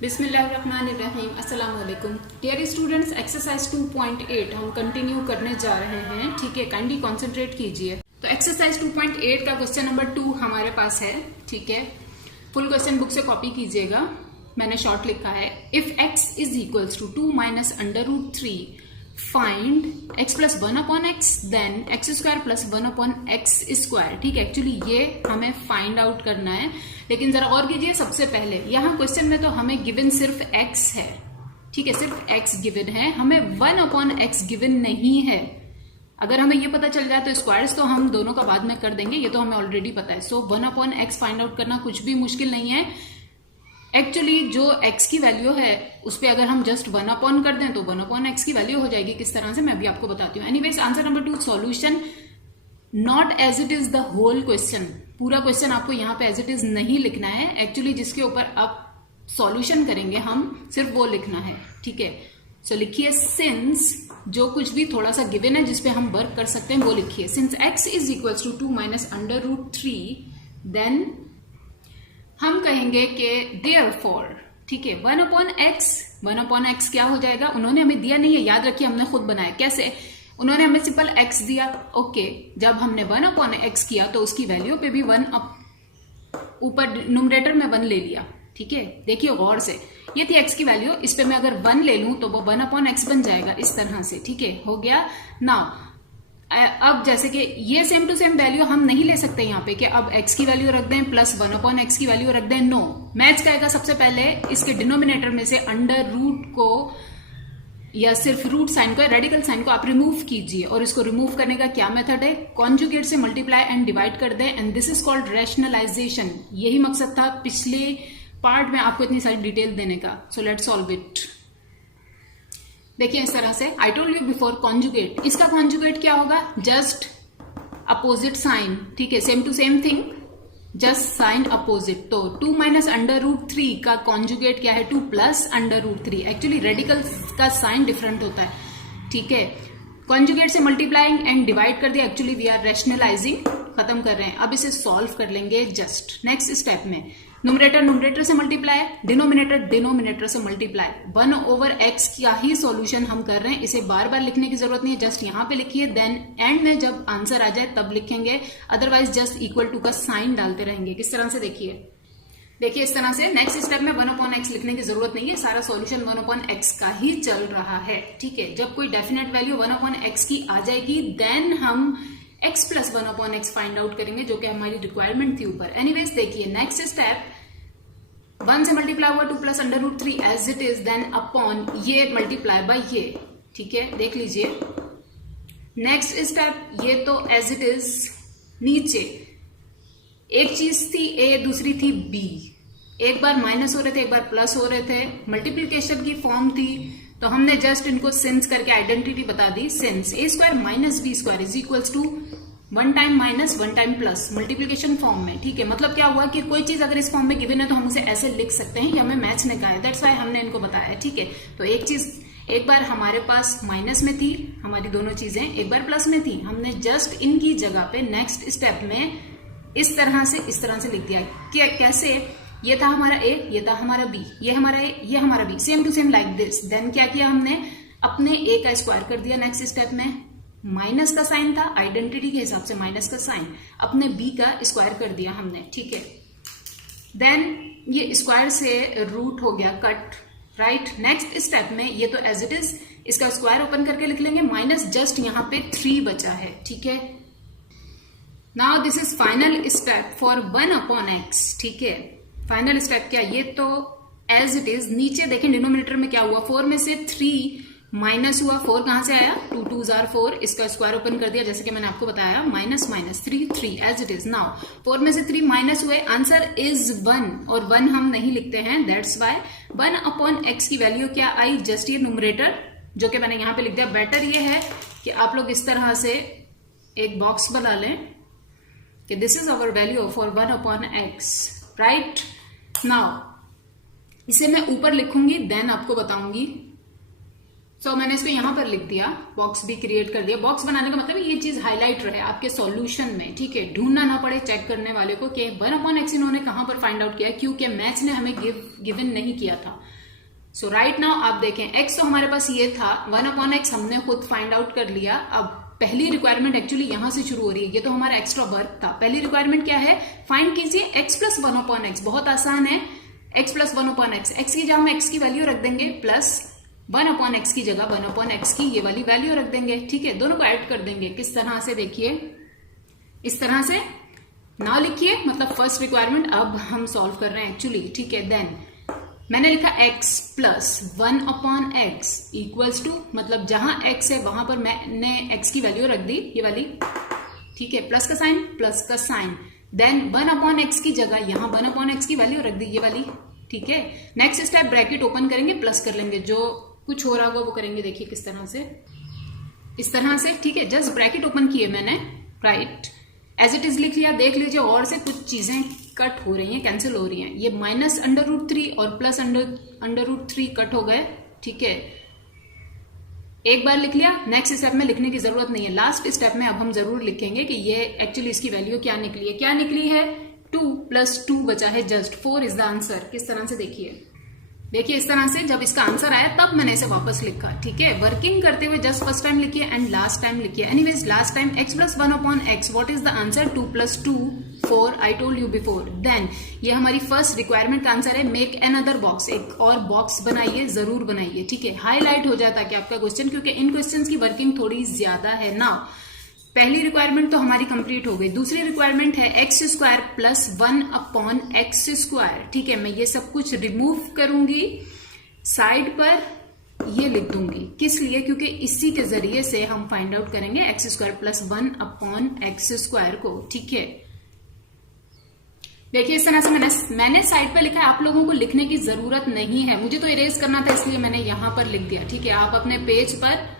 बिस्मिल्लाहिर्रहमानिर्रहीम। अस्सलाम वालेकुम डियर स्टूडेंट्स। एक्सरसाइज 2.8 हम कंटिन्यू करने जा रहे हैं। ठीक है, काइंडली कॉन्सेंट्रेट कीजिए। तो एक्सरसाइज 2.8 का क्वेश्चन नंबर 2 हमारे पास है। ठीक है, फुल क्वेश्चन बुक से कॉपी कीजिएगा, मैंने शॉर्ट लिखा है। If x is equals to 2 minus under root 3 find x plus 1 upon x then x square plus 1 upon x square. ठीक है, एक्चुअली ये हमें फाइंड आउट करना है, लेकिन जरा और कीजिए। सबसे पहले यहाँ क्वेश्चन में तो हमें गिवन सिर्फ x है। ठीक है, सिर्फ x गिवन है, हमें 1 अपॉन एक्स गिवन नहीं है। अगर हमें ये पता चल जाए तो स्क्वायर्स तो हम दोनों का बाद में कर देंगे, ये तो हमें ऑलरेडी पता है। सो 1 अपॉन एक्स फाइंड आउट करना कुछ भी मुश्किल नहीं है। एक्चुअली जो x की वैल्यू है उस पर अगर हम जस्ट 1 अपॉन कर दें तो 1 अपॉन एक्स की वैल्यू हो जाएगी। किस तरह से मैं भी आपको बताती हूँ। Anyways, answer number 2 solution not as it is the whole question. पूरा क्वेश्चन आपको यहाँ पे एज इट इज नहीं लिखना है। एक्चुअली जिसके ऊपर आप सॉल्यूशन करेंगे हम सिर्फ वो लिखना है। ठीक है, सो लिखिए सिंस जो कुछ भी थोड़ा सा गिवन है जिसपे हम वर्क कर सकते हैं वो लिखिए। Since x is equals to 2 minus under root 3 then हम कहेंगे कि देयरफॉर, ठीक है, 1 अपॉन एक्स क्या हो जाएगा। उन्होंने हमें दिया नहीं है, याद रखिए, हमने खुद बनाया। कैसे? उन्होंने हमें सिंपल x दिया। ओके, जब हमने 1 अपॉन एक्स किया तो उसकी वैल्यू पे भी 1 ऊपर न्यूमरेटर में 1 ले लिया। ठीक है, देखिए गौर से, ये थी x की वैल्यू, इस पे मैं अगर 1 ले लूं तो वो 1 अपॉन एक्स बन जाएगा इस तरह से। ठीक है, हो गया ना। अब जैसे कि ये सेम टू सेम वैल्यू हम नहीं ले सकते यहाँ पे कि अब x की वैल्यू रख दें प्लस 1 अपॉन एक्स की वैल्यू रख दें। नो, मैच करेगा सबसे पहले इसके डिनोमिनेटर में से अंडर रूट को या सिर्फ रूट साइन को, रेडिकल साइन को आप रिमूव कीजिए। और इसको रिमूव करने का क्या मेथड है? कॉन्जुगेट से मल्टीप्लाई एंड डिवाइड कर दें, and this is called rationalisation. यही मकसद था पिछले पार्ट में आपको इतनी सारी डिटेल देने का। So let's solve it. देखिए इस तरह से, I told you before conjugate. इसका कॉन्जुगेट क्या होगा? Just opposite sign. ठीक है, same to same thing, just sign opposite. तो 2 माइनस अंडर रूट 3 का कॉन्जुगेट क्या है? 2 plus under root 3। Actually radical का साइन डिफरेंट होता है। ठीक है, कॉन्जुगेट से मल्टीप्लाइंग एंड डिवाइड कर दिया। एक्चुअली वी आर रैशनलाइजिंग, खत्म कर रहे हैं। अब इसे सॉल्व कर लेंगे जस्ट नेक्स्ट स्टेप में। न्यूमरेटर से मल्टीप्लाई, डिनोमिनेटर से मल्टीप्लाई। 1 ओवर एक्स का ही सॉल्यूशन हम कर रहे हैं, इसे बार बार लिखने की जरूरत नहीं है, जस्ट यहां पे लिखिए। देन एंड में जब आंसर आ जाए तब लिखेंगे, अदरवाइज जस्ट इक्वल टू का साइन डालते रहेंगे। किस तरह से? देखिए इस तरह से। नेक्स्ट स्टेप में 1 अपॉन एक्स लिखने की जरूरत नहीं है, सारा सॉल्यूशन 1 अपॉन एक्स का ही चल रहा है। ठीक है, जब कोई डेफिनेट वैल्यू 1 अपॉन एक्स की आ जाएगी देन हम x plus 1 upon x find out करेंगे, जो कि हमारी रिक्वायरमेंट थी ऊपर। एनीवेज देखिए नेक्स्ट स्टेप, 1 से मल्टीप्लाई हुआ 2 plus under root 3 as it is, then upon ये मल्टीप्लाई बाय ये। ठीक है, देख लीजिए नेक्स्ट स्टेप, ये तो एज इट इज नीचे एक चीज थी a, दूसरी थी b। एक बार माइनस हो रहे थे, एक बार प्लस हो रहे थे, मल्टीप्लीकेशन की फॉर्म थी, तो हमने जस्ट इनको सिंस करके आइडेंटिटी बता दी। Since a square minus b square is equals to 1 time minus 1 time plus, multiplication form में। ठीक है, मतलब क्या हुआ कि कोई चीज अगर इस फॉर्म में गिवन है तो हम उसे ऐसे लिख सकते हैं, ये हमें मैच ने कहा है, दैट्स व्हाई हमने इनको बताया। ठीक है, तो एक चीज एक बार हमारे पास माइनस में थी, हमारी दोनों चीजें, एक बार प्लस में थी, हमने जस्ट इनकी जगह पे नेक्स्ट स्टेप में इस तरह से लिख दिया। क्या? कैसे? ये था हमारा a, ये था हमारा b, ये हमारा a, ये हमारा b, same to same like this. Then क्या किया हमने? अपने a का स्क्वायर कर दिया। नेक्स्ट स्टेप में माइनस का साइन था, आइडेंटिटी के हिसाब से माइनस का साइन, अपने b का स्क्वायर कर दिया हमने। ठीक है, देन ये स्क्वायर से रूट हो गया कट, राइट। नेक्स्ट स्टेप में ये तो एज इट इज, इसका स्क्वायर ओपन करके लिख लेंगे, माइनस जस्ट यहाँ पे 3 बचा है। ठीक है, now this is final step for 1 upon x. ठीक है, फाइनल स्टेप क्या? ये तो एज इट इज। नीचे देखें डिनोमिनेटर में क्या हुआ, 4 में से 3 माइनस हुआ, 4 कहां से आया? 2 2s are 4, इसका स्क्वायर ओपन कर दिया जैसे कि मैंने आपको बताया, minus minus 3 as it is. Now 4 में से 3 माइनस हुए, आंसर इज 1, और 1 हम नहीं लिखते हैं, दैट्स वाई 1 अपॉन एक्स की वैल्यू क्या आई? जस्ट ये न्यूमरेटर जो कि मैंने यहां पे लिख दिया। बेटर ये है कि आप लोग इस तरह से एक बॉक्स बना लें कि this is our value for 1 upon x, right. Now इसे मैं ऊपर लिखूंगी, देन आपको बताऊंगी सो मैंने इसको यहाँ पर लिख दिया, बॉक्स भी क्रिएट कर दिया। बॉक्स बनाने का मतलब ये चीज हाईलाइट रहे आपके सॉल्यूशन में, ठीक है, ढूंढना ना पड़े चेक करने वाले को कि 1/x इन्होंने कहां पर फाइंड आउट किया, क्योंकि मैथ्स ने हमें गिवन नहीं किया था। सो राइट नाउ आप देखें x तो हमारे पास ये था, 1/x हमने खुद फाइंड आउट कर लिया। अब पहली रिक्वायरमेंट एक्चुअली यहां से शुरू हो रही है, ये तो हमारा एक्स्ट्रा वर्क था। पहली रिक्वायरमेंट क्या है, फाइंड कीजिए x + 1/x। बहुत आसान है, x + 1/x, x की जगह हम x की वैल्यू रख देंगे, प्लस 1/x की जगह 1/x की ये वाली वैल्यू रख देंगे, ठीक है। दोनों को ऐड कर देंगे। किस तरह से, देखिए इस तरह से ना लिखिए, मतलब फर्स्ट रिक्वायरमेंट अब हम सॉल्व कर रहे हैं एक्चुअली, ठीक है। देन मैंने लिखा x + 1/x इक्वल्स टू, मतलब जहां x है वहां पर मैंने x की वैल्यू रख दी, ये वाली, ठीक है, प्लस का साइन। देन 1/x की जगह यहां 1/x की वैल्यू रख दी, ये वाली, ठीक है। नेक्स्ट स्टेप, ब्रैकेट ओपन करेंगे, प्लस कर लेंगे, जो कुछ हो रहा होगा वो करेंगे। देखिए किस तरह से, इस तरह से, ठीक है। जस्ट ब्रैकेट ओपन किए मैंने, राइट, एज इट इज लिख लिया। देख लीजिए और से कुछ चीजें कट हो रही हैं, कैंसिल हो रही हैं। ये -√3 और प्लस √3 कट हो गए, ठीक है। एक बार लिख लिया, नेक्स्ट स्टेप में लिखने की जरूरत नहीं है। लास्ट स्टेप में अब हम जरूर लिखेंगे कि ये एक्चुअली इसकी वैल्यू क्या निकली है। क्या निकली है, 2 + 2 बचा है जस्ट 4 इज द आंसर। किस तरह से, देखिए इस तरह से जब इसका आंसर आया तब मैंने इसे वापस लिखा, ठीक है। वर्किंग करते हुए जस्ट फर्स्ट टाइम लिखिए एंड लास्ट टाइम लिखिए। Anyways last time x + 1/x, what is the answer, 2 + 2 4, I told you before. Then ये हमारी फर्स्ट रिक्वायरमेंट का आंसर है, मेक अनदर बॉक्स, एक और बॉक्स बनाइए, जरूर बनाइए, ठीक है। हाईलाइट हो जाता है कि आपका क्वेश्चन, क्योंकि इन क्वेश्चन की वर्किंग थोड़ी ज्यादा है ना। पहली रिक्वायरमेंट तो हमारी कंप्लीट हो गई। दूसरी रिक्वायरमेंट है x² + 1/x², ठीक है। मैं ये सब कुछ रिमूव करूंगी, साइड पर ये लिख दूंगी। किस लिए, क्योंकि इसी के जरिए से हम फाइंड आउट करेंगे x² + 1/x² को, ठीक है। देखिए इस तरह से मैंने साइड पर लिखा है, आप लोगों को लिखने की जरूरत नहीं है। मुझे तो इरेज करना था इसलिए मैंने यहां पर लिख दिया, ठीक है। आप अपने पेज पर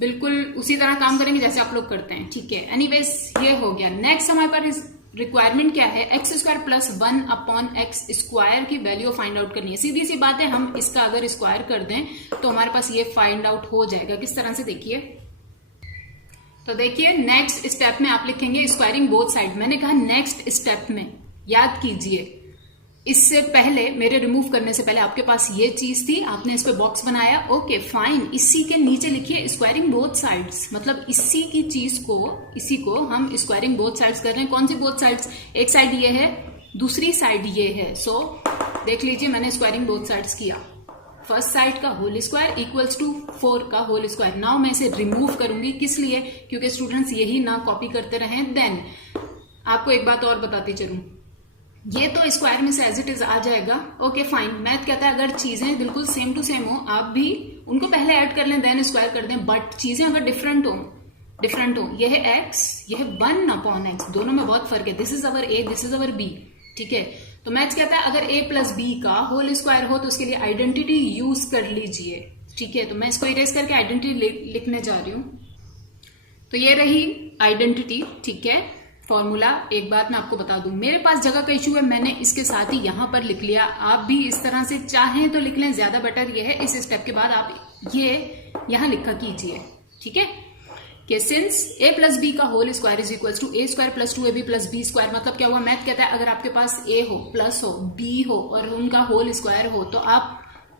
बिल्कुल उसी तरह काम करेंगे जैसे आप लोग करते हैं, ठीक है। एनीवेज ये हो गया। नेक्स्ट हमारे पास रिक्वायरमेंट क्या है, x² + 1/x² की वैल्यू फाइंड आउट करनी है। सीधी सी बात है, हम इसका अगर स्क्वायर कर दें तो हमारे पास ये फाइंड आउट हो जाएगा। किस तरह से, देखिए, तो देखिए नेक्स्ट स्टेप में आप लिखेंगे स्क्वायरिंग बोथ साइड। मैंने कहा नेक्स्ट स्टेप में, याद कीजिए, इससे पहले मेरे रिमूव करने से पहले आपके पास ये चीज थी, आपने इस पे बॉक्स बनाया, ओके फाइन। इसी के नीचे लिखिए स्क्वायरिंग बोथ साइड्स, मतलब इसी की चीज को, इसी को हम स्क्वायरिंग बोथ साइड्स कर रहे हैं। कौन सी बोथ साइड्स, एक साइड ये है, दूसरी साइड ये है। सो देख लीजिए मैंने स्क्वायरिंग बोथ साइड्स किया। फर्स्ट साइड का होल स्क्वायर इक्वल्स टू 4 का होल स्क्वायर। नाउ मैं इसे रिमूव करूंगी, किस लिए, क्योंकि स्टूडेंट्स यही ना कॉपी करते रहे। देन आपको एक बात और बताती चलूं, ये तो स्क्वायर में से एज इट इज आ जाएगा, ओके फाइन। मैथ कहता है अगर चीजें बिल्कुल सेम टू सेम हो, आप भी उनको पहले ऐड कर लें देन स्क्वायर कर दें। बट चीजें अगर डिफरेंट हो, ये है x, ये है 1/x, दोनों में बहुत फर्क है। This is our a, this is our b, ठीक है। तो मैथ्स कहता है अगर a + b का होल स्क्वायर हो तो उसके लिए आइडेंटिटी यूज कर लीजिए, ठीक है। तो मैं इसको इरेज करके आइडेंटिटी लिखने जा रही हूं। तो ये रही आइडेंटिटी, ठीक है। फॉर्मूला, एक बात मैं आपको बता दूं, मेरे पास जगह का इशू है, मैंने इसके साथ ही यहां पर लिख लिया। आप भी इस तरह से चाहें तो लिख लें, ज्यादा बेटर ये है। इस स्टेप के बाद आप ये यहां लिखा कीजिए, ठीक है, कि सिंस a + b का whole square is equal to a² + 2ab + b²। मतलब क्या हुआ, मैथ कहता है अगर आपके पास a हो, प्लस हो, b हो और उनका होल स्क्वायर हो तो आप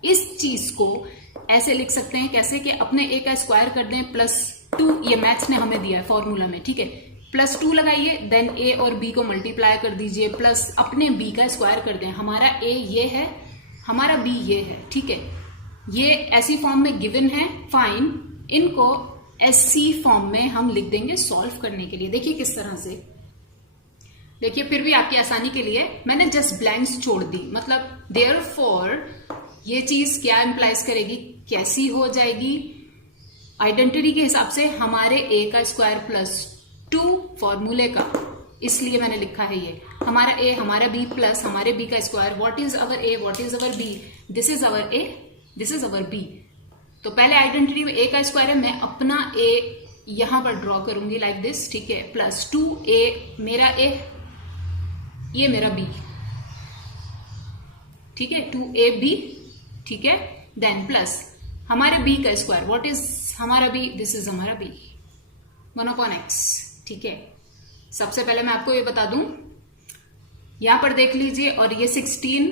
इस चीज को ऐसे लिख सकते हैं। कैसे, कि अपने a का स्क्वायर कर दें +2, ये मैथ्स ने हमें दिया है फॉर्मूला में, ठीक है। +2 लगाइए, देन a और b को मल्टीप्लाई कर दीजिए, प्लस अपने b का स्क्वायर कर दें। हमारा a ये है, हमारा b ये है, ठीक है। ये ऐसी फॉर्म में गिवन है, फाइन। इनको SC फॉर्म में हम लिख देंगे सॉल्व करने के लिए। देखिए किस तरह से, देखिए फिर भी आपकी आसानी के लिए मैंने जस्ट ब्लैंक्स छोड़ दी। मतलब देयरफॉर ये चीज क्या इंप्लाइज करेगी, कैसी हो जाएगी, आइडेंटिटी के हिसाब से हमारे a का स्क्वायर +2 फॉर्मूले का, इसलिए मैंने लिखा है ये हमारा a, हमारा b प्लस हमारे b का square. What is our a, what is our b, this is our a, this is our b। तो पहले आइडेंटिटी में a का स्क्वायर है, मैं अपना a यहां पर ड्रॉ करूंगी लाइक दिस, ठीक है, +2a मेरा a, ये मेरा b, ठीक है, 2ab, ठीक है। देन प्लस हमारे b का स्क्वायर, व्हाट इज हमारा b, दिस इज हमारा b 1/x। ठीक है, सबसे पहले मैं आपको ये बता दूं, यहां पर देख लीजिए, और ये 16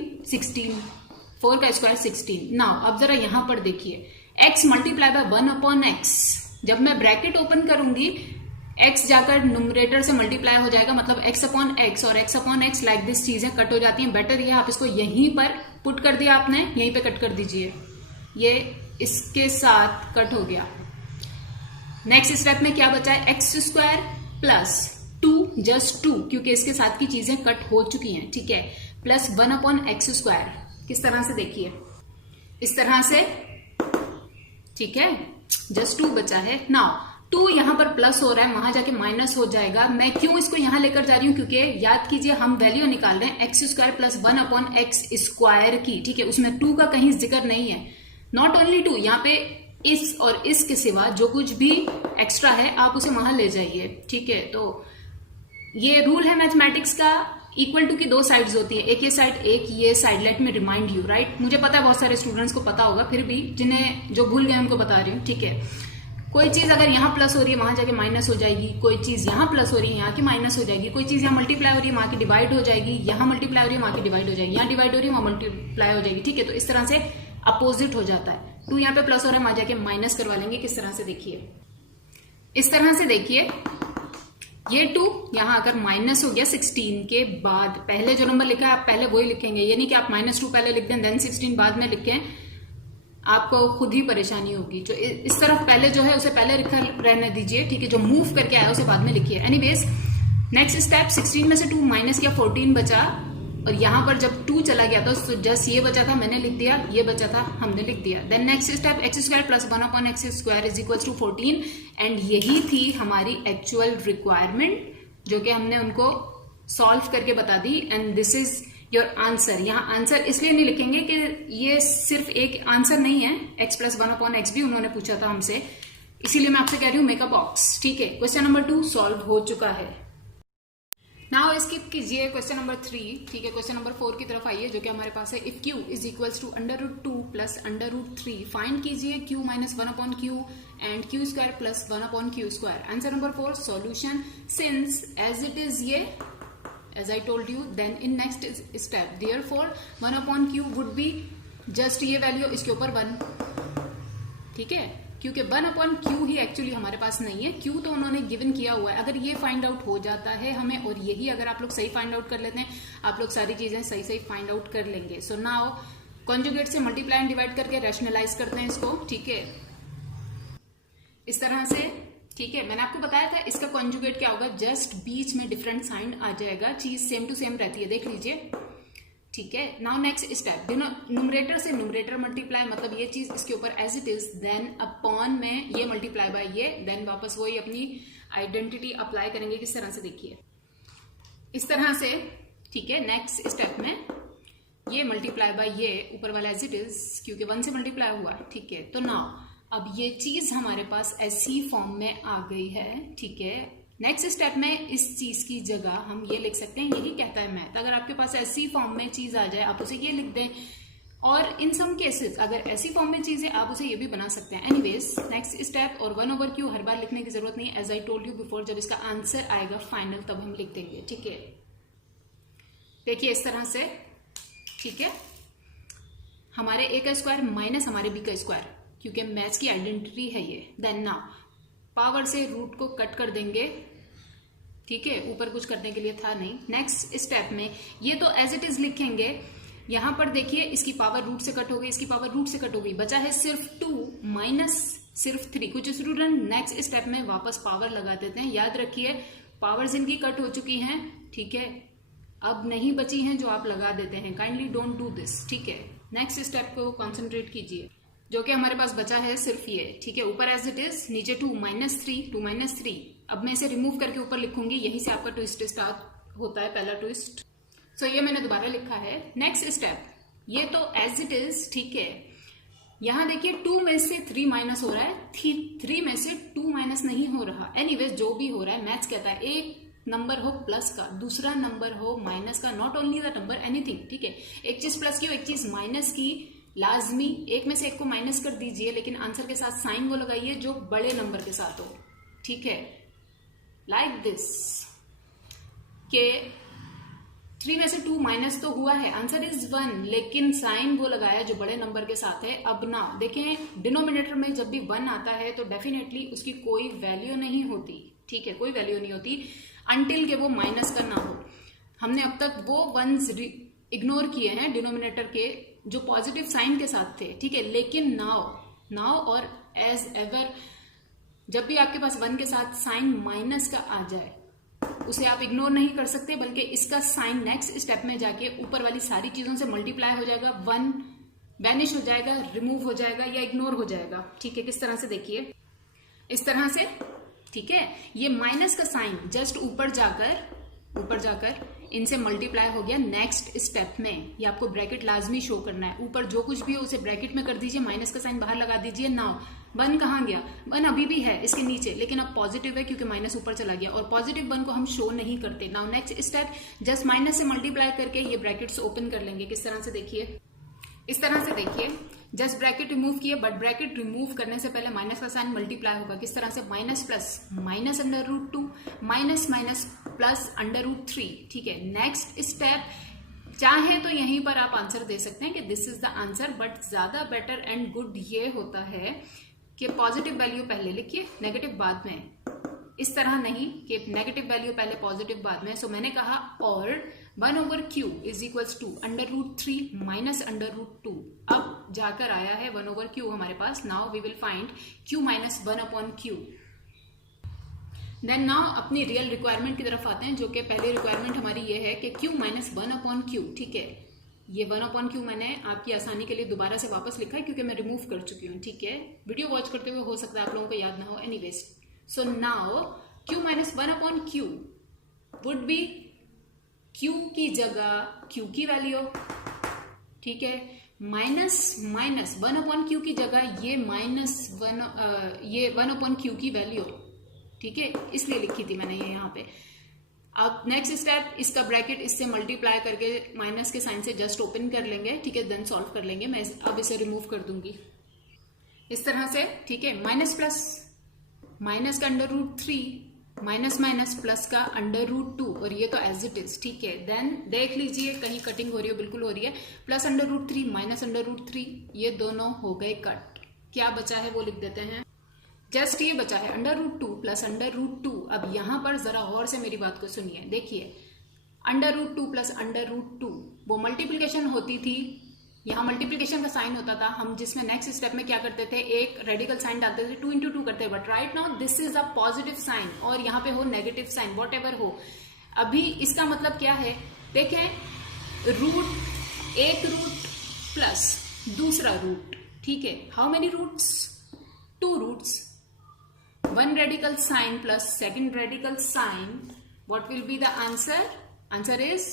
4 का स्क्वायर 16। नाउ अब जरा यहां पर देखिए, x मल्टीप्लाई बाय 1/x, जब मैं ब्रैकेट ओपन करूंगी x जाकर न्यूमरेटर से मल्टीप्लाई हो जाएगा, मतलब x/x और x/x लाइक दिस चीजें कट हो जाती हैं। बेटर ये आप इसको यहीं पर पुट कर दिया आपने, यहीं पे कट कर दीजिए, ये इसके साथ कट हो गया। नेक्स्ट स्टेप में क्या बचा है, x² प्लस 2 जस्ट 2, क्योंकि इसके साथ की चीजें कट हो चुकी हैं। ठीक है, प्लस 1/x²। किस तरह से देखिए, इस तरह से। ठीक है, जस्ट 2 बचा है। नाउ 2 यहां पर प्लस हो रहा है, वहां जाके माइनस हो जाएगा। मैं क्यों इसको यहां लेकर जा रही हूं, क्योंकि याद कीजिए हम वैल्यू निकाल रहे हैं x² प्लस 1/x² की। ठीक है, उसमें 2 का कहीं जिक्र नहीं है। नॉट ओनली 2, यहाँ पे इस और इस के सिवा जो कुछ भी एक्स्ट्रा है आप उसे वहां ले जाइए। ठीक है, तो ये रूल है मैथमेटिक्स का, इक्वल टू की 2 साइड्स होती है, एक ये साइड एक ये side. Let me remind you, right. मुझे पता है बहुत सारे स्टूडेंट्स को पता होगा, फिर भी जिन्हें जो भूल गए उनको बता रही हूँ। ठीक है, कोई चीज अगर यहाँ प्लस हो रही है वहां जाके माइनस हो जाएगी, कोई चीज यहाँ प्लस हो रही है यहाँ की माइनस हो जाएगी, कोई चीज यहाँ मल्टीप्लाई हो रही है वहां की डिवाइड हो जाएगी, यहाँ मल्टीप्लाई हो रही है वहां की डिवाइड हो जाएगी, यहाँ डिवाइड हो रही है वहां मल्टीप्लाई हो जाएगी। ठीक है, तो इस तरह से अपोजिट हो जाता है। 2 यहाँ पे प्लस हो रहा है, वहां जाके माइनस करवा लेंगे। किस तरह से देखिए, इस तरह से देखिए, ये 2 यहां अगर माइनस हो गया 16 के बाद, पहले जो नंबर लिखा है आप पहले वही लिखेंगे, ये नहीं कि आप -2 पहले लिख दें देन 16 बाद में लिखें, आपको खुद ही परेशानी होगी। जो इस तरफ पहले जो है उसे पहले लिखा रहने दीजिए। ठीक है, जो मूव करके आया उसे बाद में लिखिए। एनीवेज, नेक्स्ट स्टेप, 16 में से 2 माइनस किया, 14 बचा, और यहां पर जब 2 चला गया तो जस्ट ये बचा था, मैंने लिख दिया, ये बचा था, हमने लिख दिया। Then next step, x² plus 1/x² is equal to 14, and यही थी हमारी एक्चुअल रिक्वायरमेंट, जो कि हमने उनको सॉल्व करके बता दी। And this is your answer. यहाँ आंसर इसलिए नहीं लिखेंगे कि ये सिर्फ एक आंसर नहीं है, x प्लस 1/x भी उन्होंने पूछा था हमसे, इसीलिए मैं आपसे कह रही हूँ मेक अ बॉक्स। ठीक है, क्वेश्चन नंबर 2 सॉल्व हो चुका है। नाउ स्किप कीजिए क्वेश्चन नंबर 3। ठीक है, क्वेश्चन नंबर 4 की तरफ आइए, जो कि हमारे पास है, if q is equals to √2 plus √3, find कीजिए q minus 1/q and q² plus 1/q²। Answer number 4, solution. Since as it is ये, as I told you, then in next step, therefore 1/q would be just ये value, इसके ऊपर 1। ठीक है, क्योंकि 1/q ही actually हमारे पास नहीं है, q तो उन्होंने गिवन किया हुआ है। अगर ये फाइंड आउट हो जाता है हमें, और यही अगर आप लोग सही फाइंड आउट कर लेते हैं, आप लोग सारी चीजें सही फाइंड आउट कर लेंगे। सो नाउ कॉन्जुगेट से मल्टीप्लाई एंड डिवाइड करके रैशनलाइज करते हैं इसको। ठीक है, इस तरह से। ठीक है, मैंने आपको बताया था इसका कॉन्जुगेट क्या होगा, जस्ट बीच में डिफरेंट साइन आ जाएगा, चीज सेम टू सेम रहती है, देख लीजिए। ठीक है, नाउ नेक्स्ट स्टेप, न्यूमरेटर से न्यूमरेटर मल्टीप्लाई, मतलब ये चीज इसके ऊपर as it is, then upon में ये मल्टीप्लाई बाय ये, देन वापस वही अपनी आइडेंटिटी अप्लाई करेंगे। किस तरह से देखिए, इस तरह से। ठीक है, नेक्स्ट स्टेप में ये मल्टीप्लाई बाय ये ऊपर वाला एज इट इज, क्योंकि 1 से मल्टीप्लाई हुआ। ठीक है, तो नाउ अब ये चीज हमारे पास ऐसी फॉर्म में आ गई है। ठीक है, नेक्स्ट स्टेप में इस चीज की जगह हम ये लिख सकते हैं, यही कहता है मैथ, अगर आपके पास ऐसी फॉर्म में चीज आ जाए आप उसे ये लिख दें, और इन सम केसेस अगर ऐसी फॉर्म में चीज है आप उसे ये भी बना सकते हैं। एनीवेज, नेक्स्ट स्टेप, और 1/q हर बार लिखने की जरूरत नहीं, as I told you before, जब इसका आंसर आएगा फाइनल तब हम लिख देंगे। ठीक है, देखिए इस तरह से। ठीक है, हमारे a का स्क्वायर माइनस हमारे b का स्क्वायर, क्योंकि मैथ्स की आइडेंटिटी है ये। देन नाउ पावर से रूट को कट कर देंगे। ठीक है, ऊपर कुछ करने के लिए था नहीं। नेक्स्ट स्टेप में ये तो एज इट इज लिखेंगे, यहां पर देखिए इसकी पावर रूट से कट हो गई, इसकी पावर रूट से कट हो गई, बचा है सिर्फ 2 माइनस सिर्फ 3। कुछ स्टूडेंट नेक्स्ट स्टेप में वापस पावर लगा देते हैं, याद रखिए पावर्स इनकी कट हो चुकी हैं। ठीक है, अब नहीं बची हैं जो आप लगा देते हैं, काइंडली डोंट डू दिस। ठीक है, नेक्स्ट स्टेप को कॉन्सेंट्रेट कीजिए, जो कि हमारे पास बचा है सिर्फ ये। ठीक है, ऊपर एज इट इज, नीचे 2 माइनस 3। अब मैं इसे रिमूव करके ऊपर लिखूंगी, यहीं से आपका ट्विस्ट स्टार्ट होता है, पहला ट्विस्ट। सो ये मैंने दोबारा लिखा है। नेक्स्ट स्टेप, ये तो एज इट इज। ठीक है, यहां देखिए 2 में से 3 माइनस हो रहा है, 3 में से 2 माइनस नहीं हो रहा। एनीवेज, जो भी हो रहा है, मैथ्स कहता है एक नंबर हो प्लस का, दूसरा नंबर हो माइनस का, not only the number, anything. ठीक है, एक चीज प्लस की हो, एक चीज माइनस की, लाजमी एक में से एक को माइनस कर दीजिए, लेकिन आंसर के साथ साइन वो लगाइए जो बड़े नंबर के साथ हो, ठीक है, लाइक दिस के 3 में से 2 माइनस तो हुआ है, आंसर इज 1, लेकिन साइन वो लगाया जो बड़े नंबर के साथ है। अब ना देखें, डिनोमिनेटर में जब भी 1 आता है तो डेफिनेटली उसकी कोई वैल्यू नहीं होती, ठीक है, कोई वैल्यू नहीं होती अनटिल के वो माइनस का ना हो। हमने अब तक वो वंस इग्नोर किए हैं डिनोमिनेटर के जो पॉजिटिव साइन के साथ थे, ठीक है, लेकिन नाउ और एज एवर जब भी आपके पास 1 के साथ साइन माइनस का आ जाए उसे आप इग्नोर नहीं कर सकते, बल्कि इसका साइन नेक्स्ट स्टेप में जाके ऊपर वाली सारी चीजों से मल्टीप्लाई हो जाएगा, 1 वैनिश हो जाएगा, रिमूव हो जाएगा या इग्नोर हो जाएगा, ठीक है। किस तरह से देखिए, इस तरह से, ठीक है, ये माइनस का साइन जस्ट ऊपर जाकर इनसे मल्टीप्लाई हो गया नेक्स्ट स्टेप में। ये आपको ब्रैकेट लाजमी शो करना है, ऊपर जो कुछ भी हो उसे ब्रैकेट में कर दीजिए, माइनस का साइन बाहर लगा दीजिए। नाउ 1 कहाँ गया, 1 अभी भी है इसके नीचे, लेकिन अब पॉजिटिव है क्योंकि माइनस ऊपर चला गया, और पॉजिटिव 1 को हम शो नहीं करते। Now next step, just minus से मल्टीप्लाई करके ये ब्रैकेट्स ओपन कर लेंगे। किस तरह से देखिए, इस तरह से देखिए, जस्ट ब्रैकेट रिमूव किए, बट ब्रैकेट रिमूव करने से पहले माइनस का साइन मल्टीप्लाई होगा। किस तरह से, minus plus minus under root 2 minus minus plus under root 3, ठीक है। नेक्स्ट स्टेप, चाहे तो यहीं पर आप आंसर दे सकते हैं कि this is the answer, but ज्यादा बेटर एंड गुड ये होता है कि पॉजिटिव वैल्यू पहले लिखिए, नेगेटिव बाद में, इस तरह नहीं कि नेगेटिव वैल्यू पहले पॉजिटिव बाद में। सो मैंने कहा और 1/q is equals to under root 3 minus under root 2। अब जाकर आया है 1/q हमारे पास। Now we will find q minus 1/q। Then now अपनी रियल रिक्वायरमेंट की तरफ आते हैं, जो कि पहली रिक्वायरमेंट हमारी ये है कि q माइनस 1/q, ठीक है। ये 1/q मैंने आपकी आसानी के लिए दोबारा से वापस लिखा है क्योंकि मैं रिमूव कर चुकी हूँ, ठीक है। वीडियो वॉच करते हुए हो सकता है आप लोगों को याद ना हो, anyways. So now q minus 1/q would be q की जगह q की वैल्यू, ठीक है, माइनस माइनस 1/q की जगह ये ये 1/q की वैल्यू, ठीक है, इसलिए लिखी थी मैंने ये यहाँ पे। अब नेक्स्ट स्टेप, इसका ब्रैकेट इससे मल्टीप्लाई करके माइनस के साइन से जस्ट ओपन कर लेंगे, ठीक है, देन सॉल्व कर लेंगे। मैं अब इसे रिमूव कर दूंगी इस तरह से, ठीक है। माइनस प्लस माइनस का under root 3 minus minus plus का अंडर रूट 2, और ये तो एज इट इज, ठीक है। देन देख लीजिए कहीं कटिंग हो रही है, बिल्कुल हो रही है। Plus under root 3 minus under root 3, ये दोनों हो गए कट। क्या बचा है वो लिख देते हैं, जस्ट ये बचा है under root 2 plus under root 2। अब यहां पर जरा और से मेरी बात को सुनिए, देखिए under root 2 plus under root 2 वो मल्टीप्लीकेशन होती थी, यहाँ मल्टीप्लीकेशन का साइन होता था, हम जिसमें नेक्स्ट स्टेप में क्या करते थे, एक रेडिकल साइन डालते थे, 2 into 2 करते थे। But right now this is a positive sign, और यहाँ पे हो नेगेटिव साइन, वॉट एवर हो। अभी इसका मतलब क्या है, देखें, एक रूट प्लस दूसरा रूट, ठीक है। How many roots, 2 roots, 1 radical sign plus 2nd radical sign. What will be the answer? Answer is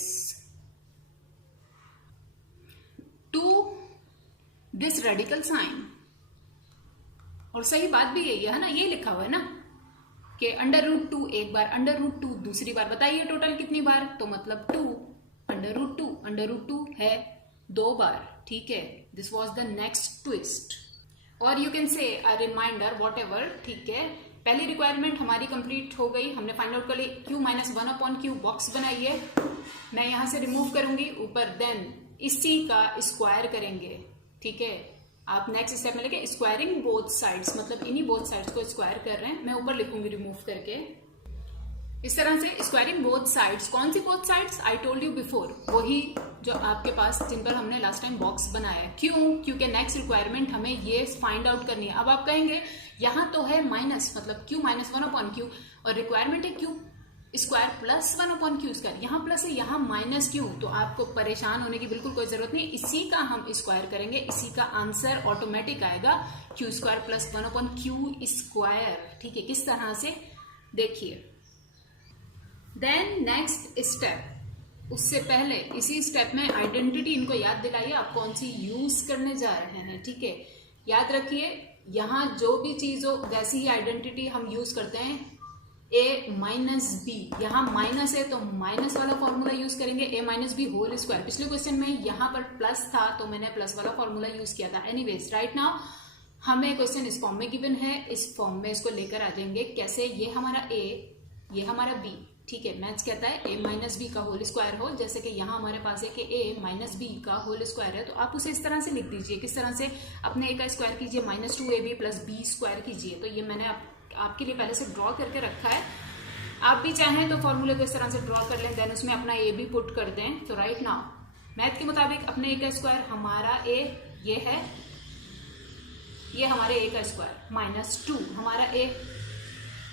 2 this radical sign. और सही बात भी यही है ना, ये लिखा हुआ है ना कि अंडर रूट 2 एक बार, अंडर रूट 2 दूसरी बार। बताइए टोटल कितनी बार, तो मतलब 2 अंडर रूट 2 है 2 बार, ठीक है। This was the next twist, और you can say a reminder, what ever, ठीक है। पहली रिक्वायरमेंट हमारी कंप्लीट हो गई, हमने फाइंड आउट कर ली। q माइनस 1/q बॉक्स बनाइए, मैं यहां से रिमूव करूंगी ऊपर, देन इसी का स्क्वायर करेंगे, ठीक है। आप नेक्स्ट स्टेप में लेके स्क्वायरिंग बोथ साइड्स, मतलब इन्हीं बोथ साइड्स को स्क्वायर कर रहे हैं, मैं ऊपर लिखूंगी रिमूव करके इस तरह से। स्क्वायरिंग बोथ साइड्स, कौन सी both sides, I told you before, वही जो आपके पास जिन पर हमने लास्ट टाइम बॉक्स बनाया। क्यों, क्योंकि नेक्स्ट रिक्वायरमेंट हमें ये फाइंड आउट करनी है। अब आप कहेंगे यहां तो है माइनस, मतलब q माइनस 1/q, और रिक्वायरमेंट है q square plus 1/q square, यहाँ प्लस है यहाँ माइनस क्यों, तो आपको परेशान होने की बिल्कुल कोई जरूरत नहीं, इसी का हम स्क्वायर करेंगे, इसी का आंसर ऑटोमेटिक आएगा q square plus 1/q square, ठीक है। किस तरह से देखिए, देन नेक्स्ट स्टेप, उससे पहले इसी स्टेप में आइडेंटिटी इनको याद दिलाइए आप कौन सी यूज करने जा रहे हैं, ठीक है। याद रखिए यहाँ जो भी चीज हो वैसी ही आइडेंटिटी हम यूज करते हैं, ए माइनस बी, यहाँ माइनस है तो माइनस वाला फॉर्मूला यूज करेंगे, ए माइनस बी होल स्क्वायर। पिछले क्वेश्चन में यहाँ पर प्लस था तो मैंने प्लस वाला फॉर्मूला यूज किया था। एनीवेज राइट नाउ हमें क्वेश्चन इस फॉर्म में गिवन है, इस फॉर्म में इसको लेकर आ जाएंगे कैसे, ये हमारा ए, ये हमारा बी, ठीक है। मैथ्स कहता है ए माइनस बी का होल स्क्वायर हो, जैसे कि यहाँ हमारे पास है कि ए माइनस बी का होल स्क्वायर है, तो आप उसे इस तरह से लिख दीजिए। किस तरह से, अपने ए का स्क्वायर कीजिए, -2ab प्लस बी स्क्वायर कीजिए। तो ये मैंने आपके लिए पहले से ड्रॉ करके रखा है, आप भी चाहें तो फॉर्मूले को इस तरह से ड्रॉ कर लें, देन उसमें अपना ए भी पुट कर दें। तो राइट नाउ मैथ के मुताबिक अपने ए का स्क्वायर, हमारा ए ये है, ये हमारे ए का स्क्वायर, -2 हमारा ए,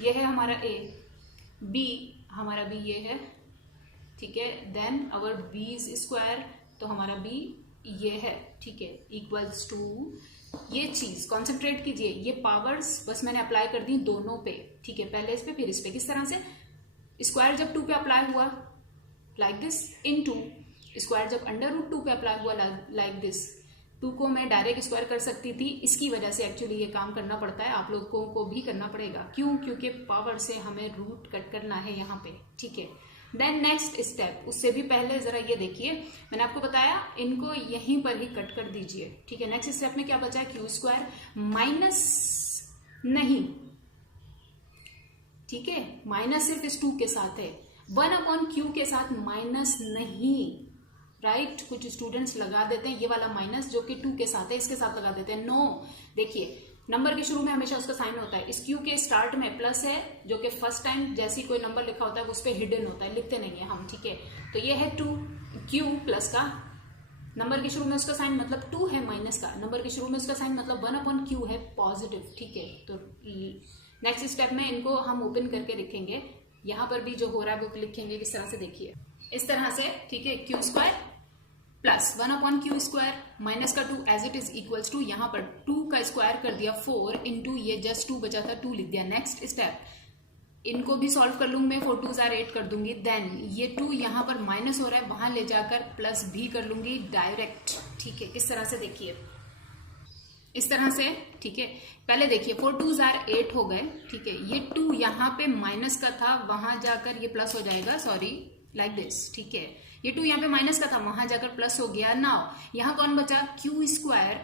ये है हमारा ए, बी हमारा बी ये है, ठीक है। देन अवर बी स्क्वायर, तो हमारा बी ये है, ठीक है, इक्वल्स टू ये चीज कॉन्सेंट्रेट कीजिए, ये पावर्स बस मैंने अप्लाई कर दी दोनों पे, ठीक है, पहले इस पे फिर इस पे। किस तरह से, स्क्वायर जब 2 पे अप्लाई हुआ लाइक दिस, इन 2, स्क्वायर जब √2 पे अप्लाई हुआ लाइक दिस, 2 को मैं डायरेक्ट स्क्वायर कर सकती थी, इसकी वजह से एक्चुअली ये काम करना पड़ता है, आप लोगों को भी करना पड़ेगा। क्यों? क्योंकि पावर से हमें रूट कट करना है यहाँ पे, ठीक है। देन नेक्स्ट स्टेप, उससे भी पहले जरा ये देखिए, मैंने आपको बताया इनको यहीं पर ही कट कर दीजिए, ठीक है। नेक्स्ट स्टेप में क्या बचा है, क्यू स्क्वायर माइनस नहीं, ठीक है, माइनस सिर्फ इस 2 के साथ है, 1/q के साथ माइनस नहीं, राइट। कुछ स्टूडेंट्स लगा देते हैं ये वाला माइनस जो कि 2 के साथ है, इसके साथ लगा देते हैं, नो। देखिए नंबर के शुरू में हमेशा उसका साइन होता है, इस क्यू के स्टार्ट में प्लस है, जो कि फर्स्ट टाइम जैसी कोई नंबर लिखा होता है उस पर हिडन होता है, लिखते नहीं है हम, ठीक है। तो ये है 2q प्लस का, नंबर के शुरू में उसका साइन मतलब 2 है, माइनस का नंबर के शुरू में उसका साइन मतलब 1/q है, पॉजिटिव, ठीक है। तो नेक्स्ट स्टेप में इनको हम ओपन करके लिखेंगे, यहाँ पर भी जो हो रहा है वो लिखेंगे किस तरह से, देखिए इस तरह से, ठीक है। Q square plus 1/q square minus का 2 as it is equals to, यहाँ पर 2 का स्क्वायर कर दिया 4 इंटू ये जस्ट 2 बचा था 2 लिख दिया। नेक्स्ट स्टेप, इनको भी सॉल्व कर लूंगी मैं, 4 2s are 8 कर दूंगी, देन ये 2 यहाँ पर माइनस हो रहा है, वहां ले जाकर प्लस भी कर लूंगी डायरेक्ट, ठीक है। किस तरह से देखिए, इस तरह से, ठीक है। पहले देखिए 4 2s are 8 हो गए, ठीक है, ये 2 यहाँ पे माइनस का था, वहां जाकर ये प्लस हो जाएगा, सॉरी लाइक दिस, ठीक है। ये 2 यहाँ पे माइनस का था, वहां जाकर प्लस हो गया। नाउ यहाँ कौन बचा, q square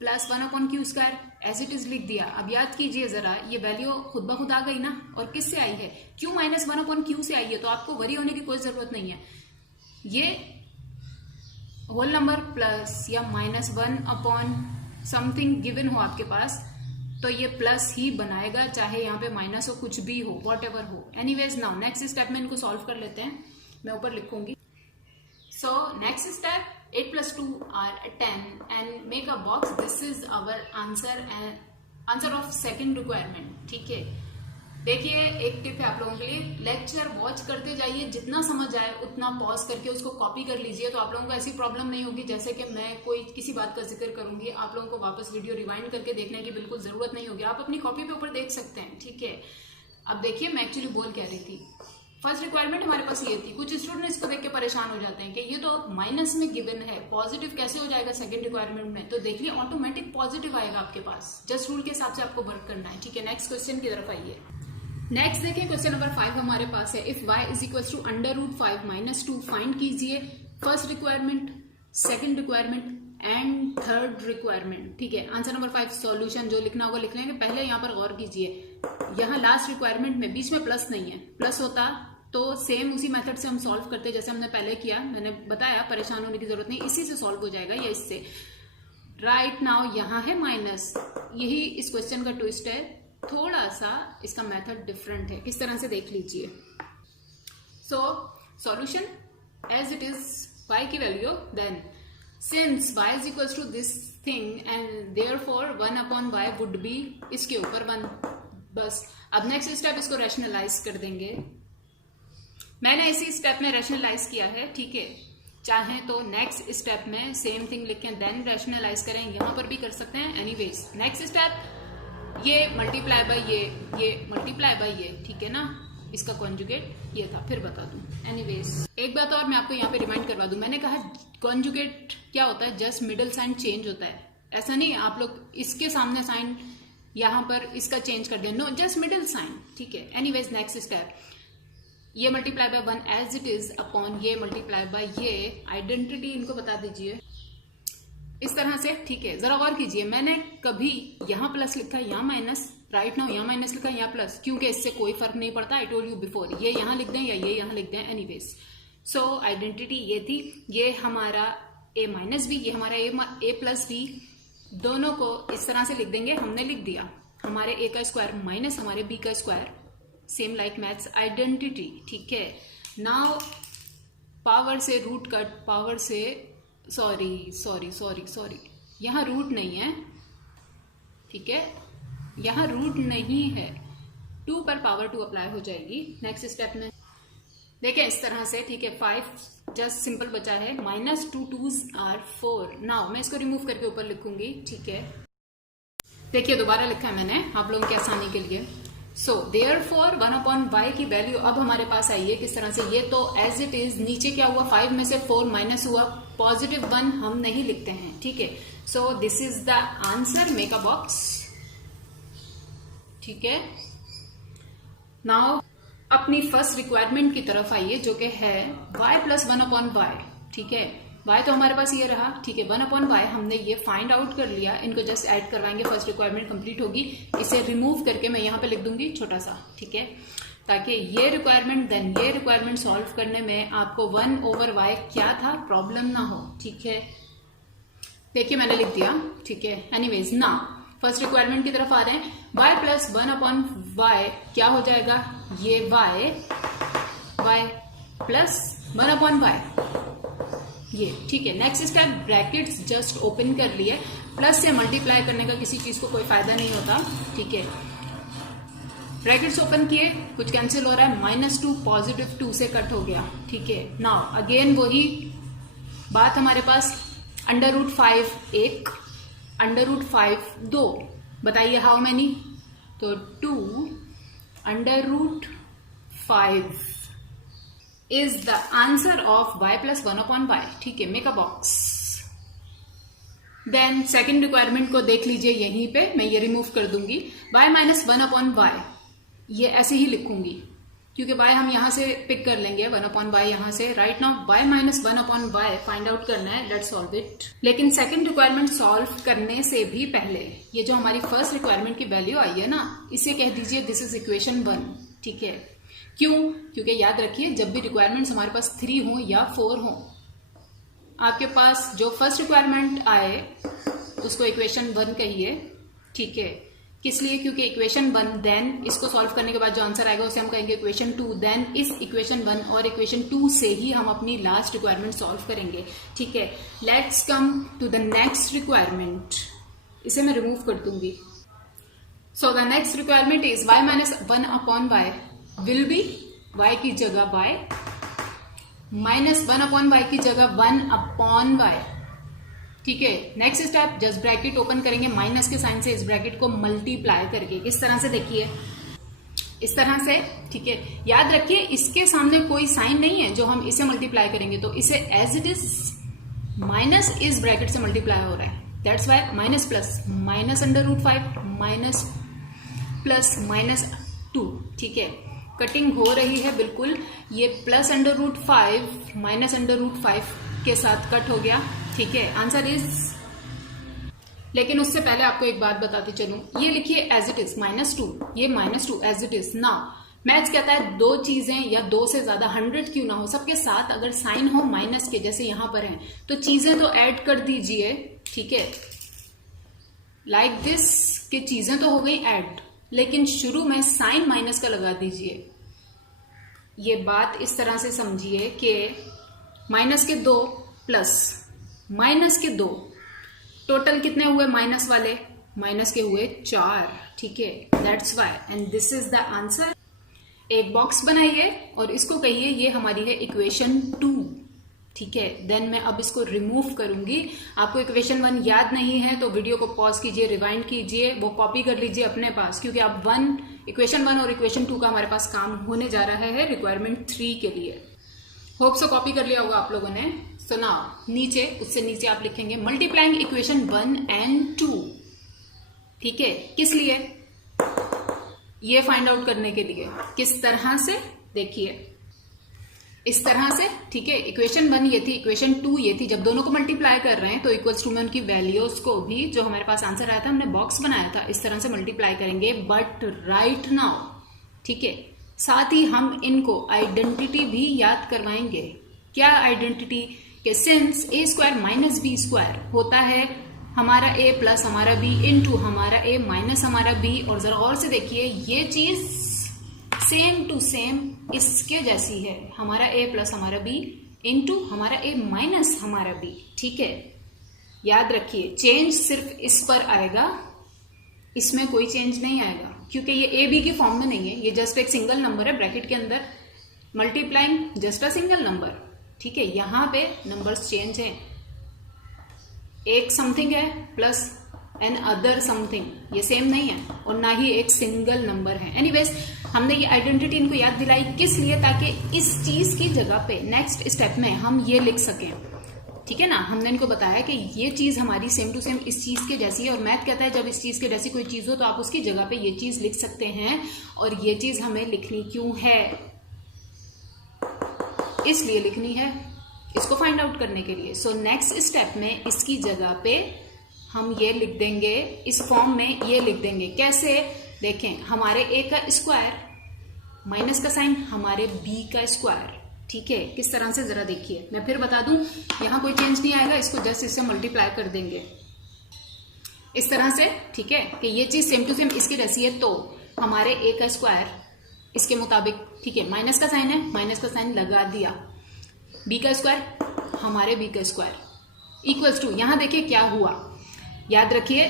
plus 1/q square as it is लिख दिया। अब याद कीजिए जरा, ये वैल्यू खुद ब खुद आ गई ना, और किससे आई है, q माइनस 1/q से आई है, तो आपको वरी होने की कोई जरूरत नहीं है। ये होल नंबर प्लस या -1 समथिंग गिवन हो आपके पास, तो ये प्लस ही बनाएगा, चाहे यहाँ पे माइनस हो, कुछ भी हो, वॉट एवर हो। एनीवेज नाउ नेक्स्ट स्टेप में इनको सॉल्व कर लेते हैं, मैं ऊपर लिखूंगी। So next step, 8 + 2 are 10 and make a box. This is our answer of second requirement, ठीक है। देखिए एक टिप है आप लोगों के लिए, लेक्चर वॉच करते जाइए, जितना समझ आए उतना पॉज करके उसको कॉपी कर लीजिए, तो आप लोगों को ऐसी प्रॉब्लम नहीं होगी जैसे कि मैं कोई किसी बात का जिक्र करूंगी, आप लोगों को वापस वीडियो रिवाइंड करके देखने की बिल्कुल जरूरत नहीं होगी, आप अपनी कॉपी पे ऊपर देख सकते हैं, ठीक है। अब देखिए मैं एक्चुअली बोल क्या रही थी, फर्स्ट रिक्वायरमेंट हमारे पास ये थी, कुछ स्टूडेंट इसको देख के परेशान हो जाते हैं कि ये तो माइनस में गिवन है, पॉजिटिव कैसे हो जाएगा सेकंड रिक्वायरमेंट में, तो देखिए ऑटोमेटिक पॉजिटिव आएगा आपके पास, जस्ट रूल के हिसाब से आपको वर्क करना है, ठीक है। नेक्स्ट क्वेश्चन की तरफ आइए। नेक्स्ट देखिए क्वेश्चन नंबर 5 हमारे पास है, इफ y = √5 - 2 फाइंड कीजिए first requirement, second requirement and third requirement, ठीक है। आंसर नंबर 5 सॉल्यूशन जो लिखना होगा लिख लेंगे, पहले यहाँ पर गौर कीजिए, यहाँ लास्ट रिक्वायरमेंट में बीच में प्लस नहीं है, प्लस होता तो सेम उसी मेथड से हम सॉल्व करते जैसे हमने पहले किया, मैंने बताया परेशान होने की जरूरत नहीं, इसी से सॉल्व हो जाएगा या इससे। राइट नाउ यहाँ है माइनस, यही इस क्वेश्चन का ट्विस्ट है, थोड़ा सा इसका मेथड डिफरेंट है, किस तरह से देख लीजिए। So solution as it is y की value, then since y = this thing and therefore 1/y would be इसके ऊपर 1, बस। अब नेक्स्ट स्टेप इसको रैशनलाइज कर देंगे, मैंने इसी स्टेप में रैशनलाइज किया है, ठीक है। चाहे तो नेक्स्ट स्टेप में सेम थिंग लिखें देन रैशनलाइज करें, यहां पर भी कर सकते हैं। एनीवेज नेक्स्ट स्टेप, ये मल्टीप्लाई बाय ये मल्टीप्लाई बाय ये, ठीक है ना, इसका कॉन्जुगेट ये था, फिर बता दूं। एनीवेज एक बात और मैं आपको यहाँ पे रिमाइंड करवा दूं, मैंने कहा कॉन्जुगेट क्या होता है, जस्ट मिडिल साइन चेंज होता है, ऐसा नहीं आप लोग इसके सामने साइन यहां पर इसका चेंज कर दिया, नो जस्ट मिडिल साइन, ठीक है। एनीवेज नेक्स्ट स्टेप, ये multiply by 1 as it is upon ये मल्टीप्लाई बाय ये, आइडेंटिटी इनको बता दीजिए इस तरह से, ठीक है। जरा गौर कीजिए, मैंने कभी यहाँ प्लस लिखा है यहाँ माइनस, राइट नाउ यहाँ माइनस लिखा है यहाँ प्लस, क्योंकि इससे कोई फर्क नहीं पड़ता। आई टोल्ड यू बिफोर, ये यहाँ लिख दें या ये यहाँ लिख दें, एनीवेज। सो आइडेंटिटी ये थी, ये हमारा a माइनस बी, ये हमारा a प्लस बी, दोनों को इस तरह से लिख देंगे। हमने लिख दिया हमारे a का स्क्वायर माइनस हमारे b का square, same like maths identity, ठीक है। नाउ पावर से रूट कट, पावर से सॉरी यहाँ रूट नहीं है, ठीक है, यहाँ रूट नहीं है, 2 पर पावर 2 अप्लाई हो जाएगी। नेक्स्ट स्टेप में देखिए इस तरह से, ठीक है। 5 जस्ट सिंपल बचा है, माइनस 2 2s आर 4। नाउ मैं इसको रिमूव करके ऊपर लिखूंगी, ठीक है। देखिए दोबारा लिखा है मैंने आप लोगों की आसानी के लिए। सो देयरफॉर 1/y की वैल्यू अब हमारे पास आई है किस तरह से, ये तो एज इट इज, नीचे क्या हुआ 5 में से 4 माइनस हुआ, पॉजिटिव 1 हम नहीं लिखते हैं, ठीक है। So this is the answer, make a box, ठीक है। नाउ अपनी फर्स्ट रिक्वायरमेंट की तरफ आइए जो कि है y प्लस 1/y, ठीक है। y तो हमारे पास ये रहा, ठीक है। 1/y हमने ये फाइंड आउट कर लिया, इनको जस्ट ऐड करवाएंगे, फर्स्ट रिक्वायरमेंट कंप्लीट होगी। इसे रिमूव करके मैं यहाँ पे लिख दूंगी छोटा सा, ठीक है, ताकि ये रिक्वायरमेंट देन ये रिक्वायरमेंट सॉल्व करने में आपको 1/y क्या था प्रॉब्लम ना हो, ठीक है। देखिए मैंने लिख दिया, ठीक है। एनीवेज ना फर्स्ट रिक्वायरमेंट की तरफ आ रहे हैं, y प्लस 1/y क्या हो जाएगा, ये y प्लस 1/y ये, ठीक है। Next step, brackets just open कर लिए, प्लस से मल्टीप्लाई करने का किसी चीज को कोई फायदा नहीं होता, ठीक है। ब्रैकेट्स ओपन किए, कुछ कैंसिल हो रहा है, -2 पॉजिटिव 2 से कट हो गया, ठीक है। नाउ अगेन वही बात हमारे पास, √5 1, √5 2, बताइए हाउ मैनी, तो 2 √5 is the answer of y plus 1/y, ठीक है। Make a box. Then second requirement को देख लीजिए, यहीं पे मैं ये रिमूव कर दूंगी, y माइनस 1/y, ये ऐसे ही लिखूंगी क्योंकि y हम यहां से पिक कर लेंगे, 1/y यहां से। Right now y minus 1/y find out करना है, लेट्स सॉल्व इट। लेकिन सेकंड रिक्वायरमेंट सॉल्व करने से भी पहले ये जो हमारी फर्स्ट रिक्वायरमेंट की वैल्यू आई है ना, इसे कह दीजिए दिस इज इक्वेशन 1, ठीक है। क्यों, क्योंकि याद रखिए जब भी रिक्वायरमेंट्स हमारे पास 3 हो या 4 हो, आपके पास जो फर्स्ट रिक्वायरमेंट आए उसको इक्वेशन 1 कहिए, ठीक है। किस लिए, क्योंकि इक्वेशन 1 देन इसको सॉल्व करने के बाद जो आंसर आएगा उसे हम कहेंगे इक्वेशन 2, देन इस इक्वेशन 1 और इक्वेशन 2 से ही हम अपनी लास्ट रिक्वायरमेंट सॉल्व करेंगे, ठीक है। Let's come to the next requirement, इसे मैं रिमूव कर दूंगी। So the next requirement is y minus 1/y will be y की जगह y, माइनस 1/y की जगह 1/y, ठीक है। Next step, just bracket open करेंगे, माइनस के साइन से इस ब्रैकेट को मल्टीप्लाई करके, इस तरह से देखिए, इस तरह से, ठीक है। याद रखिए इसके सामने कोई साइन नहीं है, जो हम इसे मल्टीप्लाई करेंगे तो इसे एज इट इज माइनस इस ब्रैकेट से मल्टीप्लाई हो रहा है, that's why minus plus minus √5 minus plus -2, ठीक है। कटिंग हो रही है बिल्कुल, ये प्लस √5 माइनस √5 के साथ कट हो गया, ठीक है। आंसर इज, लेकिन उससे पहले आपको एक बात बताती चलूं, ये लिखिए एज इट इज -2, ये -2 as it is. Now maths कहता है दो चीजें या दो से ज्यादा 100 क्यों ना हो, सबके साथ अगर साइन हो माइनस के, जैसे यहां पर है, तो चीजें तो ऐड कर दीजिए, ठीक है, लाइक दिस, कि चीजें तो हो गई ऐड, लेकिन शुरू में साइन माइनस का लगा दीजिए। ये बात इस तरह से समझिए कि माइनस के 2 प्लस माइनस के 2, टोटल कितने हुए माइनस वाले, माइनस के हुए 4, ठीक है। That's why and this is the answer. एक बॉक्स बनाइए और इसको कहिए ये हमारी है इक्वेशन 2, ठीक है। देन मैं अब इसको रिमूव करूंगी। आपको इक्वेशन 1 याद नहीं है तो वीडियो को पॉज कीजिए, रिवाइंड कीजिए, वो कॉपी कर लीजिए अपने पास, क्योंकि अब इक्वेशन 1 और इक्वेशन 2 का हमारे पास काम होने जा रहा है रिक्वायरमेंट 3 के लिए। होप सो कॉपी कर लिया होगा आप लोगों ने। सो नाउ नीचे, उससे नीचे आप लिखेंगे मल्टीप्लाइंग इक्वेशन 1 and 2, ठीक है, किस लिए? ये फाइंड आउट करने के लिए। किस तरह से? देखिए इस तरह से, ठीक है। इक्वेशन 1 ये थी, इक्वेशन 2 ये थी। जब दोनों को मल्टीप्लाई कर रहे हैं तो इक्वल्स टू में उनकी वैल्यूज को भी, जो हमारे पास आंसर आया था, हमने बॉक्स बनाया था, इस तरह से मल्टीप्लाई करेंगे। बट राइट नाउ, ठीक है, साथ ही हम इनको आइडेंटिटी भी याद करवाएंगे। क्या आइडेंटिटी? के सिंस ए स्क्वायर माइनस बी स्क्वायर होता है हमारा ए प्लस हमारा बी इंटू हमारा ए माइनस हमारा बी। और जरा और से देखिए, ये चीज सेम टू सेम इसके जैसी है, हमारा ए प्लस हमारा बी इंटू हमारा ए माइनस हमारा बी। ठीक है, याद रखिए चेंज सिर्फ इस पर आएगा, इसमें कोई चेंज नहीं आएगा, क्योंकि ये ए बी की फॉर्म में नहीं है, ये जस्ट एक सिंगल नंबर है ब्रैकेट के अंदर, multiplying just a single number. ठीक है, यहां पे नंबर्स चेंज हैं, एक समथिंग है प्लस एन अदर समथिंग, ये सेम नहीं है, और ना ही एक सिंगल नंबर है। एनीवेज, हमने ये आइडेंटिटी इनको याद दिलाई किस लिए? ताकि इस चीज की जगह पे नेक्स्ट स्टेप में हम ये लिख सकें। ठीक है ना, हमने इनको बताया कि ये चीज हमारी सेम टू सेम इस चीज के जैसी है, और मैथ कहता है जब इस चीज के जैसी कोई चीज हो तो आप उसकी जगह पे ये चीज लिख सकते हैं। और ये चीज हमें लिखनी क्यों है? इसलिए लिखनी है, इसको फाइंड आउट करने के लिए। सो नेक्स्ट स्टेप में इसकी जगह पे हम ये लिख देंगे, इस फॉर्म में ये लिख देंगे। कैसे? देखें, हमारे ए का स्क्वायर माइनस का साइन हमारे बी का स्क्वायर। ठीक है, किस तरह से जरा देखिए, मैं फिर बता दूं, यहां कोई चेंज नहीं आएगा, इसको जस्ट इससे मल्टीप्लाई कर देंगे इस तरह से। ठीक है, कि ये चीज सेम टू सेम इसकी जैसी है, तो हमारे ए का स्क्वायर इसके मुताबिक, ठीक है, माइनस का साइन है, माइनस का साइन लगा दिया, बी का स्क्वायर हमारे बी का स्क्वायर इक्वल्स टू, यहां देखिए क्या हुआ, याद रखिए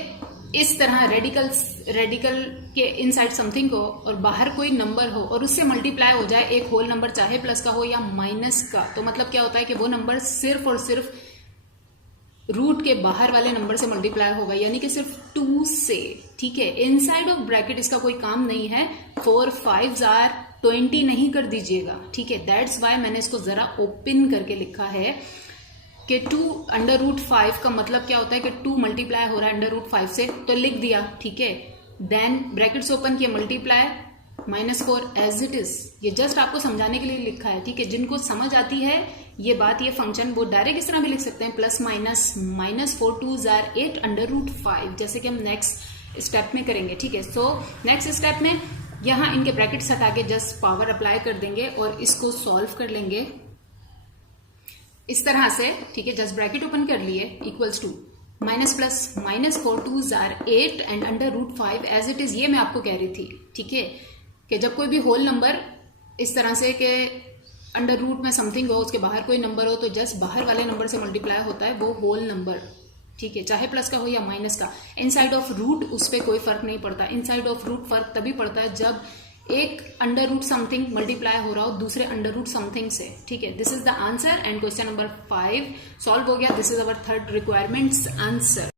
इस तरह रेडिकल के इनसाइड समथिंग हो और बाहर कोई नंबर हो और उससे मल्टीप्लाई हो जाए एक होल नंबर, चाहे प्लस का हो या माइनस का, तो मतलब क्या होता है कि वो नंबर सिर्फ और सिर्फ रूट के बाहर वाले नंबर से मल्टीप्लाई होगा, यानी कि सिर्फ 2 से। ठीक है, इनसाइड ऑफ ब्रैकेट इसका कोई काम नहीं है, 4 5 आर 20 नहीं कर दीजिएगा। ठीक है, दैट्स वाई मैंने इसको जरा ओपन करके लिखा है कि 2 अंडर रूट 5 का मतलब क्या होता है कि 2 मल्टीप्लाई हो रहा है अंडर रूट 5 से, तो लिख दिया। ठीक है, देन ब्रैकेट्स ओपन किए, मल्टीप्लाई -4 एज इट इज, ये जस्ट आपको समझाने के लिए लिखा है। ठीक है, जिनको समझ आती है ये बात, ये फंक्शन, वो डायरेक्ट इस तरह भी लिख सकते हैं, plus minus -4 2s are 8 under root 5, जैसे कि हम नेक्स्ट स्टेप में करेंगे। ठीक है, सो नेक्स्ट स्टेप में यहां इनके ब्रैकेट्स हटा के जस्ट पावर अप्लाई कर देंगे और इसको सॉल्व कर लेंगे इस तरह से। ठीक है, जस्ट ब्रैकेट ओपन कर लिए, equals to minus plus -4 2s are 8 and under root 5 as it is. ये मैं आपको कह रही थी, ठीक है, कि जब कोई भी होल नंबर इस तरह से कि अंडर रूट में समथिंग हो, उसके बाहर कोई नंबर हो, तो जस्ट बाहर वाले नंबर से मल्टीप्लाई होता है वो होल नंबर। ठीक है, चाहे प्लस का हो या माइनस का, इनसाइड ऑफ रूट उस पर कोई फर्क नहीं पड़ता। इनसाइड ऑफ रूट फर्क तभी पड़ता है जब एक अंडर रूट समथिंग मल्टीप्लाई हो रहा हो दूसरे अंडर रूट समथिंग से। ठीक है, this is the answer and question number 5 solve हो गया। This is our third requirements answer.